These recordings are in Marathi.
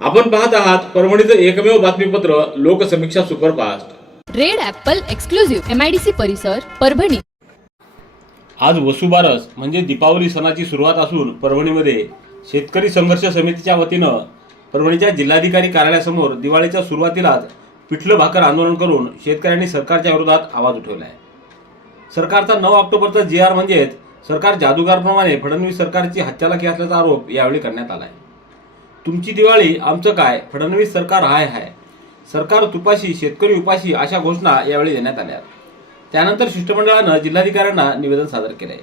आपण पाहत आहात परभणीचं एकमेव बातमीपत्र Loksamiksha superfast. Red apple exclusive MIDC परिसर परभणी. आज वसुबारस म्हणजे दीपावली सणाची सुरुवात असून परभणीमध्ये शेतकरी संघर्ष समितीच्या वतीनं परभणीच्या जिल्हाधिकारी कार्यालयासमोर दिवाळीच्या सुरुवातीलाच पिठलं भाकर आंदोलन करून शेतकऱ्यांनी सरकारच्या विरोधात आवाज उठवला आहे सरकारचा नऊ ऑक्टोबरचा जी आर म्हणजेच सरकार जादूगारप्रमाणे फडणवीस सरकारची हत्यालाखी असल्याचा आरोप यावेळी करण्यात आला आहे तुमची दिवाळी आमचं काय? फडणवीस सरकार हाय हाय. सरकार तुपाशी शेतकरी उपाशी अशा घोषणा यावेळी देण्यात आल्या. त्यानंतर शिष्टमंडळानं जिल्हाधिकाऱ्यांना निवेदन सादर केलंय.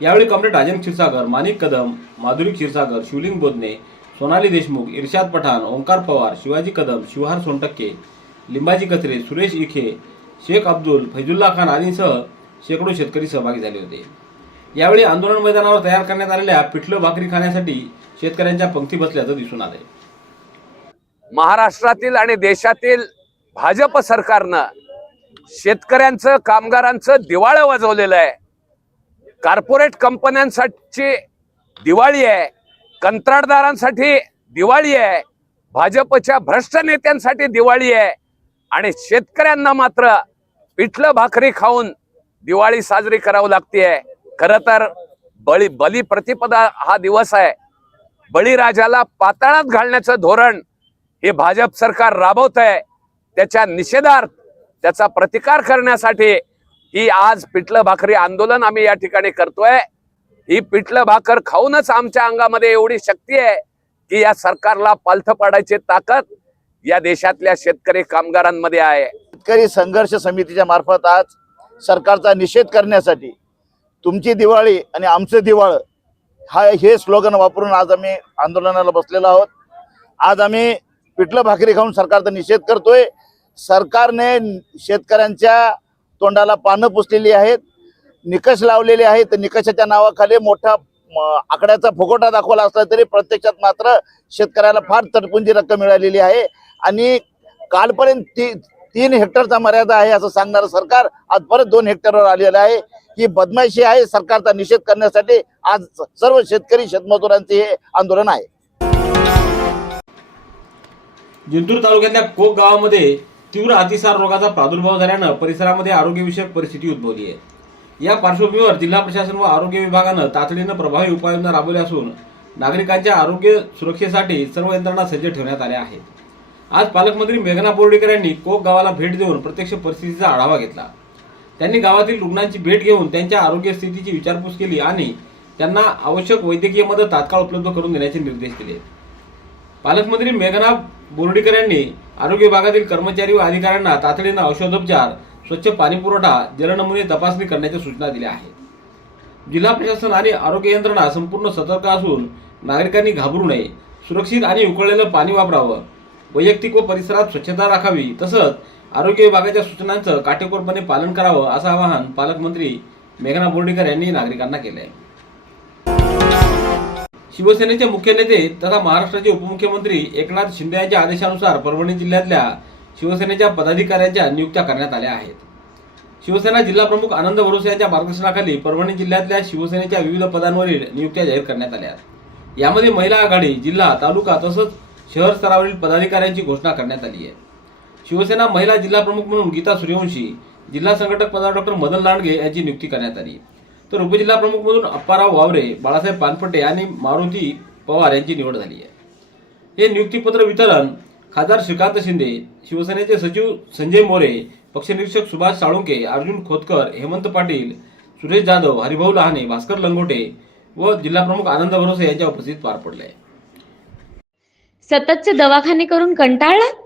यावेळी कॉम्रेड राजन क्षीरसागर माणिक कदम माधुरी क्षीरसागर शिवलिंग बोधने सोनाली देशमुख इर्शाद पठाण ओंकार पवार शिवाजी कदम शिवहार सोनटक्के लिंबाजी कचरे सुरेश इखे शेख अब्दुल फैजुल्ला खान आदींसह शेकडो शेतकरी सहभागी झाले होते. यावेळी आंदोलन मैदानावर तयार करण्यात आलेल्या पिठलं भाकरी खाण्यासाठी शेतकऱ्यांच्या पंक्ती बसल्याचं दिसून आलंय. महाराष्ट्रातील आणि देशातील भाजप सरकारनं शेतकऱ्यांचं कामगारांचं दिवाळं वाजवलेलं आहे. कॉर्पोरेट कंपन्यांसाठी दिवाळी आहे. कंत्राटदारांसाठी दिवाळी आहे. भाजपच्या भ्रष्ट नेत्यांसाठी दिवाळी आहे. आणि शेतकऱ्यांना मात्र पिठलं भाकरी खाऊन दिवाळी साजरी करावी लागते खरं तर बळी बली प्रतिपदा हा दिवस आहे. बळीराजाला पाताळात घालण्याचं धोरण हे भाजप सरकार राबवत आहे त्याच्या निषेधार्थ त्याचा प्रतिकार करण्यासाठी ही आज पिठलं भाकरी आंदोलन आम्ही या ठिकाणी करतोय. ही पिठलं भाकर खाऊनच आमच्या अंगामध्ये एवढी शक्ती आहे की या सरकारला पालथ पाडायची ताकद या देशातल्या शेतकरी कामगारांमध्ये आहे. शेतकरी संघर्ष समितीच्या मार्फत आज सरकारचा निषेध करण्यासाठी तुमची दिवाळी आणि आमचं दिवाळं हा हे स्लोगन वापरून आज आम्ही आंदोलनाला बसलेलो आहोत. आज आम्ही पिठलं भाकरी खाऊन सरकारचा निषेध करतोय. सरकारने शेतकऱ्यांच्या तोंडाला पानं पुसलेली आहेत. निकष लावलेले आहेत. निकषाच्या नावाखाली मोठा आकड्याचा फुगोटा दाखवला असला तरी प्रत्यक्षात मात्र शेतकऱ्याला फार तटपुंजी रक्कम मिळालेली आहे. आणि कालपर्यंत ती तीन हेक्टरचा मर्यादा आहे असं सांगणारं सरकार आज परत दोन हेक्टरवर आलेलं आहे. ही बदमाशी आहे सरकारचा निषेध करण्यासाठी आज सर्व शेतकरी शेतमजुरांचे हे आंदोलन आहे. जिंतूर तालुक्यातल्या कोक गावामध्ये तीव्र अतिसार रोगाचा प्रादुर्भाव झाल्यानं परिसरामध्ये आरोग्यविषयक परिस्थिती उद्भवली आहे. या पार्श्वभूमीवर जिल्हा प्रशासन व आरोग्य विभागानं तातडीनं प्रभावी उपाययोजना राबवल्या असून नागरिकांच्या आरोग्य सुरक्षेसाठी सर्व यंत्रणा सज्ज ठेवण्यात आल्या आहेत. आज पालकमंत्री मेघना बोर्डीकर यांनी कोक गावाला भेट देऊन प्रत्यक्ष परिस्थितीचा आढावा घेतला. त्यांनी गावातील रुग्णांची भेट घेऊन त्यांच्या आरोग्य स्थितीची विचारपूस केली आणि त्यांना आवश्यक वैद्यकीय मदत तात्काळ उपलब्ध करून देण्याचे निर्देश दिले. पालकमंत्री मेघना बोर्डीकर यांनी आरोग्य विभागातील कर्मचारी व अधिकाऱ्यांना तातडीनं औषधोपचार स्वच्छ पाणी पुरवठा जलनमुने तपासणी करण्याच्या सूचना दिल्या आहेत. जिल्हा प्रशासन आणि आरोग्य यंत्रणा संपूर्ण सतर्क असून नागरिकांनी घाबरू नये सुरक्षित आणि उकळलेलं पाणी वापरावं वैयक्तिक व परिसरात स्वच्छता राखावी तसंच आरोग्य विभागाच्या सूचनांचं काटेकोरपणे पालन करावं असं आवाहन पालकमंत्री मेघना बोर्डीकर यांनी नागरिकांना केलं आहे शिवसेनेचे मुख्य नेते तथा महाराष्ट्राचे उपमुख्यमंत्री एकनाथ शिंदे यांच्या आदेशानुसार परभणी जिल्ह्यातल्या शिवसेनेच्या पदाधिकाऱ्यांच्या नियुक्त्या करण्यात आल्या आहेत. शिवसेना जिल्हा प्रमुख आनंद भरोसे यांच्या मार्गदर्शनाखाली परभणी जिल्ह्यातल्या शिवसेनेच्या विविध पदांवरील नियुक्त्या जाहीर करण्यात आल्या यामध्ये महिला आघाडी जिल्हा तालुका तसंच शहर स्तरावरील पदाधिकाऱ्यांची घोषणा करण्यात आली आहे. शिवसेना महिला जिल्हा प्रमुख म्हणून गीता सूर्यवंशी जिल्हा संघटक पदावर डॉक्टर मदन लांडगे यांची नियुक्ती करण्यात आली. तर उपजिल्हा प्रमुख म्हणून अप्पाराव वावरे बाळासाहेब पानपटे आणि मारुती पवार यांची निवड झाली आहे. हे नियुक्तीपत्र वितरण खासदार श्रीकांत शिंदे शिवसेनेचे सचिव संजय मोरे पक्षनिरीक्षक सुभाष साळुंके अर्जुन खोतकर हेमंत पाटील सुरेश जाधव हरिभाऊ लहाने भास्कर लंगोटे व जिल्हाप्रमुख आनंद भरोसे यांच्या उपस्थित पार पडले. सततचे दवाखाने करून कंटाळलात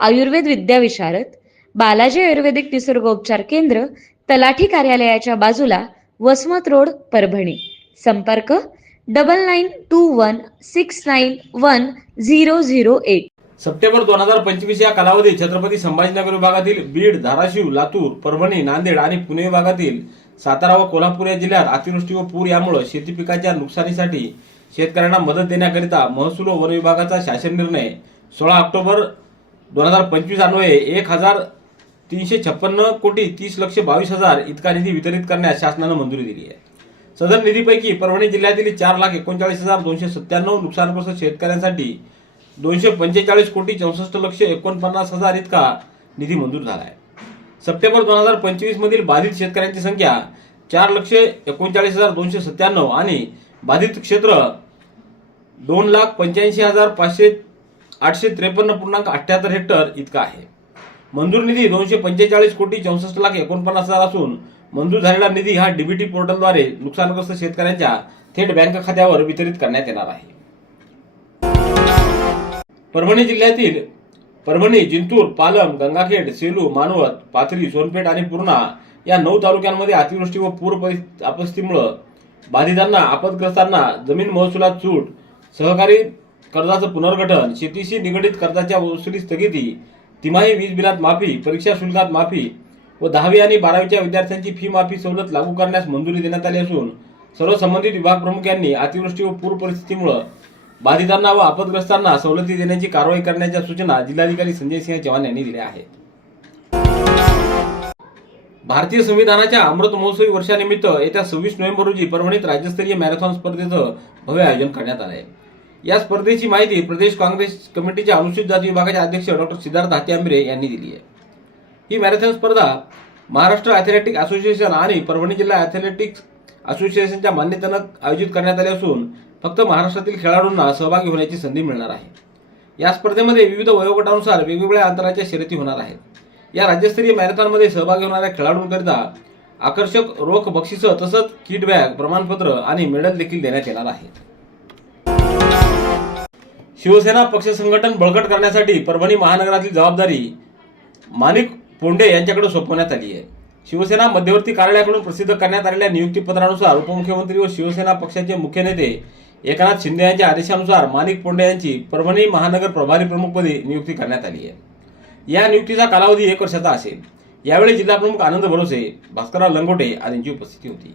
आयुर्वेद विद्याविशारद बालाजी आयुर्वेदिक निसर्गोपचार केंद्र तलाठी कार्यालयाच्या बाजूला वसमत रोड परभणी. संपर्क double nine two one six nine one zero zero eight. September दोन हजार पंचवीस या कालावधीत छत्रपती संभाजीनगर विभागातील बीड धाराशिव लातूर परभणी नांदेड आणि पुणे विभागातील सातारा व कोल्हापूर या जिल्ह्यात अतिवृष्टी व पूर यामुळे शेती पिकाच्या नुकसानीसाठी शेतकऱ्यांना मदत देण्याकरिता महसूल व वन विभागाचा शासन निर्णय सोळा ऑक्टोबर दोन हजार पंचवीस अन्वये एक हजार तीनशे छप्पन्न कोटी तीस लक्ष बावीस हजार इतका निधी वितरित करण्यास शासनानं मंजुरी दिली आहे. सदर निधीपैकी परभणी जिल्ह्यातील चार लाख एकोणचाळीस हजार दोनशे सत्त्याण्णव नुकसानग्रस्त शेतकऱ्यांसाठी दोनशे पंचेचाळीस कोटी चौसष्ट लक्ष एकोणपन्नास हजार इतका निधी मंजूर झाला आहे. सप्टेंबर दोन हजार पंचवीस मधील बाधित शेतकऱ्यांची संख्या चार लक्ष एकोणचाळीस हजार दोनशे सत्त्याण्णव आणि बाधित क्षेत्र दोन लाख पंच्याऐंशी हजार पाचशे आठशे त्रेपन्न पूर्णांक अठ्ठ्याहत्तर हेक्टर इतका आहे. मंजूर निधी दोनशे पंचेचाळीस कोटी चौसष्ट लाख एकोणपन्नास हजार असून मंजूर झालेला निधी हा डीबीटी पोर्टलद्वारे नुकसानग्रस्त शेतकऱ्यांच्या थेट बँक खात्यावर वितरित करण्यात येणार आहे. परभणी जिल्ह्यातील परभणी जिंतूर पालम गंगाखेड सेलू मानवत पाथरी सोनपेठ आणि पूर्णा या नऊ तालुक्यांमध्ये अतिवृष्टी व पूर परिस्थिती आपत्तीमुळं बाधितांना आपदग्रस्तांना जमीन महसुलात सूट सहकारी कर्जाचं पुनर्गठन शेतीशी निगडीत कर्जाच्या वसुली स्थगिती तिमाही वीज बिलात माफी परीक्षा शुल्कात माफी व दहावी आणि बारावीच्या विद्यार्थ्यांची फी माफी सवलत लागू करण्यास मंजुरी देण्यात आली असून सर्व संबंधित विभाग प्रमुख यांनी अतिवृष्टी व पूर परिस्थितीमुळं बाधितांना व आपदग्रस्तांना सवलती देण्याची कारवाई करण्याच्या सूचना जिल्हाधिकारी संजय सिंह चव्हाण यांनी दिल्या आहेत. भारतीय संविधानाच्या अमृत महोत्सवी वर्षानिमित्त येत्या सव्वीस नोव्हेंबर रोजी परभणीत राज्यस्तरीय मॅरेथॉन स्पर्धेचं भव्य आयोजन करण्यात आलं आहे या स्पर्धेची माहिती प्रदेश काँग्रेस कमिटीच्या अनुसूचित जाती विभागाचे अध्यक्ष डॉक्टर सिद्धार्थ हात्यांबरे यांनी दिली आहे. ही मॅरेथॉन स्पर्धा महाराष्ट्र ॲथलेटिक असोसिएशन आणि परभणी जिल्हा ॲथलेटिक्स असोसिएशनच्या मान्यतेनं आयोजित करण्यात आले असून फक्त महाराष्ट्रातील खेळाडूंना सहभागी होण्याची संधी मिळणार आहे. या स्पर्धेमध्ये विविध वयोगटानुसार वेगवेगळ्या अंतराच्या शर्यती होणार आहेत. या राज्यस्तरीय मॅरेथॉनमध्ये सहभागी होणाऱ्या खेळाडूंकरिता आकर्षक रोख बक्षिसं तसंच किट बॅग प्रमाणपत्र आणि मेडल देखील देण्यात येणार आहेत. शिवसेना पक्ष संघटन बळकट करण्यासाठी परभणी महानगरातील जबाबदारी माणिक पोंडे यांच्याकडे सोपवण्यात आली आहे. शिवसेना मध्यवर्ती कार्यालयाकडून प्रसिद्ध करण्यात आलेल्या नियुक्तीपत्रानुसार उपमुख्यमंत्री व शिवसेना पक्षाचे मुख्य नेते एकनाथ शिंदे यांच्या आदेशानुसार माणिक पोंडे यांची परभणी महानगर प्रभारी प्रमुखपदी नियुक्ती करण्यात आली आहे. या नियुक्तीचा कालावधी एक वर्षाचा असेल. यावेळी जिल्हाप्रमुख आनंद भरोसे भास्करराव लंगोटे आदींची उपस्थिती होती.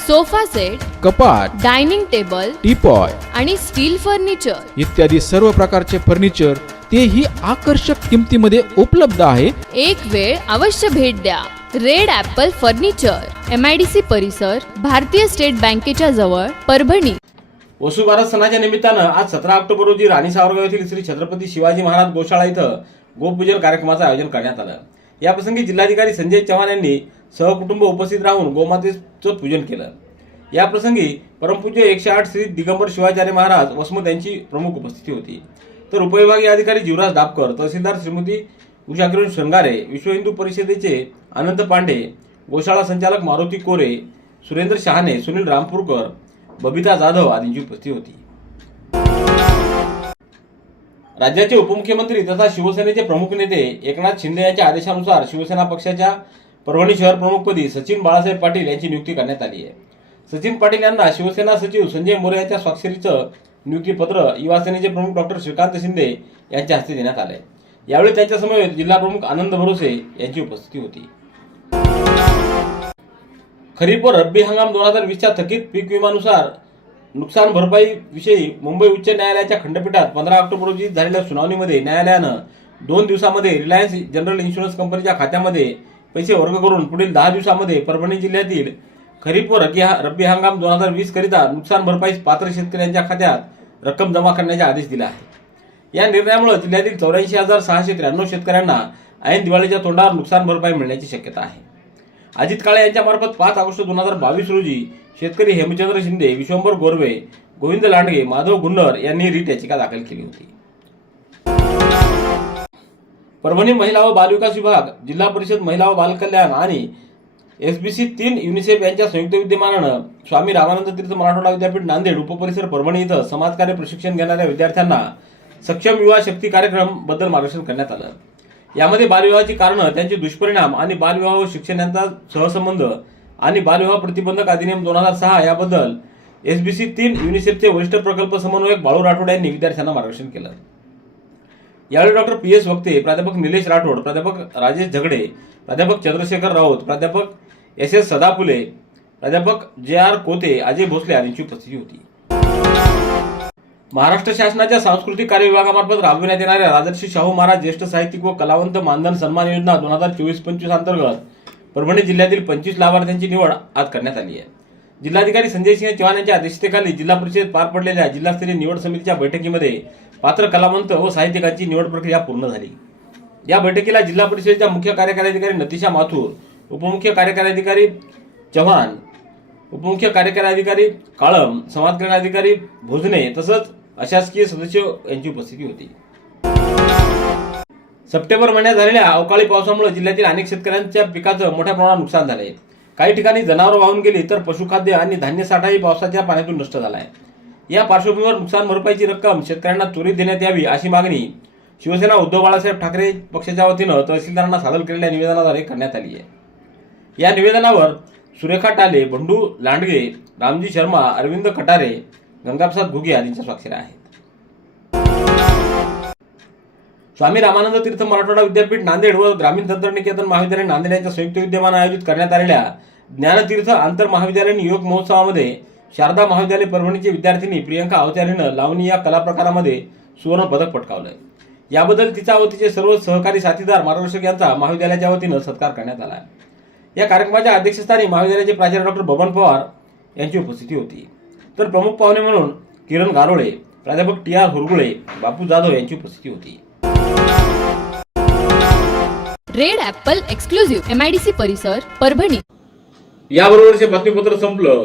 sofa set कपाट डायनिंग टेबल टीपॉय आणि स्टील फर्निचर. इत्यादी सर्व प्रकारचे फर्निचर तेही आकर्षक किमतीमध्ये उपलब्ध आहे. एक वेळ अवश्य भेट द्या. Red apple furniture M I D C परिसर भारतीय स्टेट बँकेच्या जवळ परभणी. वसुबारस सणाच्या निमित्तानं आज सतरा ऑक्टोबर रोजी राणी सावरगाव येथील श्री छत्रपती शिवाजी महाराज गोशाळा इथं गोपूजन कार्यक्रमाचं आयोजन करण्यात आलं. याप्रसंगी जिल्हाधिकारी संजय चव्हाण यांनी सहकुटुंब उपस्थित राहून गोमातेचं पूजन केलं. याप्रसंगी परमपूज्य एकशे आठ श्री दिगंबर शिवाचार्य महाराज वसमत यांची प्रमुख उपस्थिती होती. तर उपविभागीय अधिकारी जीवराज दापकर तहसीलदार श्रीमती उषाकिरण शृंगारे विश्व हिंदू परिषदेचे अनंत पांडे गोशाळा संचालक मारुती कोरे सुरेंद्र शहाणे सुनील रामपूरकर बबिता जाधव आदींची उपस्थिती होती. राज्याचे उपमुख्यमंत्री तथा शिवसेनेचे प्रमुख नेते एकनाथ शिंदे यांच्या आदेशानुसार शिवसेना पक्षाच्या परभणी शहर प्रमुखपदी सचिन बाळासाहेब पाटील यांची नियुक्ती करण्यात आली आहे. सचिन पाटील यांना शिवसेना सचिव संजय मोरे यांच्या स्वाक्षरीचं नियुक्तीपत्र युवासेनेचे प्रमुख डॉक्टर श्रीकांत शिंदे यांच्या हस्ते देण्यात आले यावेळी त्यांच्यासमोर जिल्हा प्रमुख आनंद भरोसे यांची उपस्थिती होती. खरीप व रब्बी हंगाम दोन हजार वीसच्या थकीत पीक विमानुसार नुकसान भरपाईविषयी मुंबई उच्च न्यायालयाच्या खंडपीठात पंधरा ऑक्टोबर रोजी झालेल्या सुनावणीमध्ये न्यायालयानं दोन दिवसामध्ये रिलायन्स जनरल इन्शुरन्स कंपनीच्या खात्यामध्ये पैसे वर्ग करून पुढील दहा दिवसामध्ये परभणी जिल्ह्यातील खरीप व रब्बी रब्बी हंगाम दोन हजार वीस करिता नुकसान भरपाईस पात्र शेतकऱ्यांच्या खात्यात रक्कम जमा करण्याचे आदेश दिले आहे या निर्णयामुळे जिल्ह्यातील चौऱ्याऐंशी हजार सहाशे त्र्याण्णव शेतकऱ्यांना ऐन दिवाळीच्या तोंडावर नुकसान भरपाई मिळण्याची शक्यता आहे. अजित काळे यांच्यामार्फत पाच ऑगस्ट दोन हजार बावीस रोजी शेतकरी हेमचंद्र शिंदे विश्वंभर गोरवे गोविंद लांडगे माधव गुन्नर यांनी रीट याचिका दाखल केली होती. परभणी महिला व बालविकास विभाग जिल्हा परिषद महिला व बालकल्याण आणि एस बी सी तीन युनिसेफ यांच्या संयुक्त विद्यमानानं स्वामी रामानंद तीर्थ मराठवाडा विद्यापीठ नांदेड उपपरिसर परभणी इथं समाजकार्य प्रशिक्षण घेणाऱ्या विद्यार्थ्यांना सक्षम युवा शक्ती कार्यक्रमबद्दल मार्गदर्शन करण्यात आलं. यामध्ये बालविवाहाची कारणं त्यांचे दुष्परिणाम आणि बालविवाह व शिक्षण यांचा सहसंबंध आणि बालविवाह प्रतिबंधक अधिनियम दोन हजार सहा याबद्दल एसबीसी तीन युनिसेफचे वरिष्ठ प्रकल्प समन्वयक बाळू राठोड यांनी विद्यार्थ्यांना मार्गदर्शन केलं. यावेळी डॉक्टर पी एस भक्ते प्राध्यापक निलेश राठोड प्राध्यापक राजेश झगडे प्राध्यापक चंद्रशेखर राऊत प्राध्यापक एस एस सदाफुले प्राध्यापक जे आर कोते अजय भोसले यांची उपस्थिती होती. महाराष्ट्र शासनाच्या सांस्कृतिक कार्य विभागामार्फत राबविण्यात येणाऱ्या राजर्षी शाहू महाराज ज्येष्ठ साहित्यिक व कलावंत मानधन सन्मान योजना दोन हजार चोवीस पंचवीस अंतर्गत परभणी जिल्ह्यातील पंचवीस लाभार्थ्यांची निवड आज करण्यात आली आहे. जिल्हाधिकारी संजय सिंह चव्हाण यांच्या अध्यक्षतेखाली जिल्हा परिषदेत पार पडलेल्या जिल्हास्तरीय निवड समितीच्या बैठकीमध्ये पात्र कलावंत व साहित्यिकांची निवड प्रक्रिया पूर्ण झाली. या बैठकीला जिल्हा परिषदेच्या मुख्य कार्यकारी अधिकारी नतिशा माथूर उपमुख्य कार्यकारी अधिकारी चव्हाण उपमुख्य कार्यकारी अधिकारी काळम समाज कल्याण अधिकारी भोजने तसंच अशासकीय सदस्य यांची उपस्थिती होती. सप्टेंबर महिन्यात झालेल्या अवकाळी पावसामुळे जिल्ह्यातील अनेक शेतकऱ्यांच्या पिकाचं मोठ्या प्रमाणात नुकसान झालंय. काही ठिकाणी जनावरं वाहून गेली तर पशुखाद्य आणि धान्य साठाही पावसाच्या पाण्यातून नष्ट झाला आहे या पार्श्वभूमीवर नुकसान भरपाईची रक्कम शेतकऱ्यांना त्वरित देण्यात यावी अशी मागणी शिवसेना उद्धव बाळासाहेब ठाकरे पक्षाच्या वतीनं तहसीलदारांना सादर केलेल्या निवेदनाद्वारे करण्यात आली आहे. या निवेदनावर सुरेखा टाले बंडू लांडगे रामजी शर्मा अरविंद कटारे गंगाप्रसाद घुगे आदींच्या स्वाक्षऱ्या आहेत. स्वामी रामानंद तीर्थ मराठवाडा विद्यापीठ नांदेड व ग्रामीण तंत्रनिकेतन महाविद्यालय नांदेड यांच्या संयुक्त विद्यमान आयोजित करण्यात आलेल्या ज्ञानतीर्थ आंतर महाविद्यालयीन योग महोत्सवामध्ये शारदा महाविद्यालय परभणीची विद्यार्थिनी प्रियंका अवतारीनं लावणी या कला प्रकारामध्ये सुवर्ण पदक पटकावलंय. याबद्दल तिचा व तिचे सर्व सहकारी साथीदार मार्गदर्शक यांचा महाविद्यालयाच्या वतीनं सत्कार करण्यात आला. या कार्यक्रमाच्या अध्यक्षस्थानी महाविद्यालयाचे प्राचार्य डॉक्टर बबन पवार यांची उपस्थिती होती. तर प्रमुख पाहुणे म्हणून किरण गारोळे प्राध्यापक टी आर हुरगुळे बापू जाधव यांची उपस्थिती होती. रेड ॲपल एक्सक्लुझिव्ह एमआयडीसी परिसर परभणी. याबरोबरचे बातमीपत्र संपलं.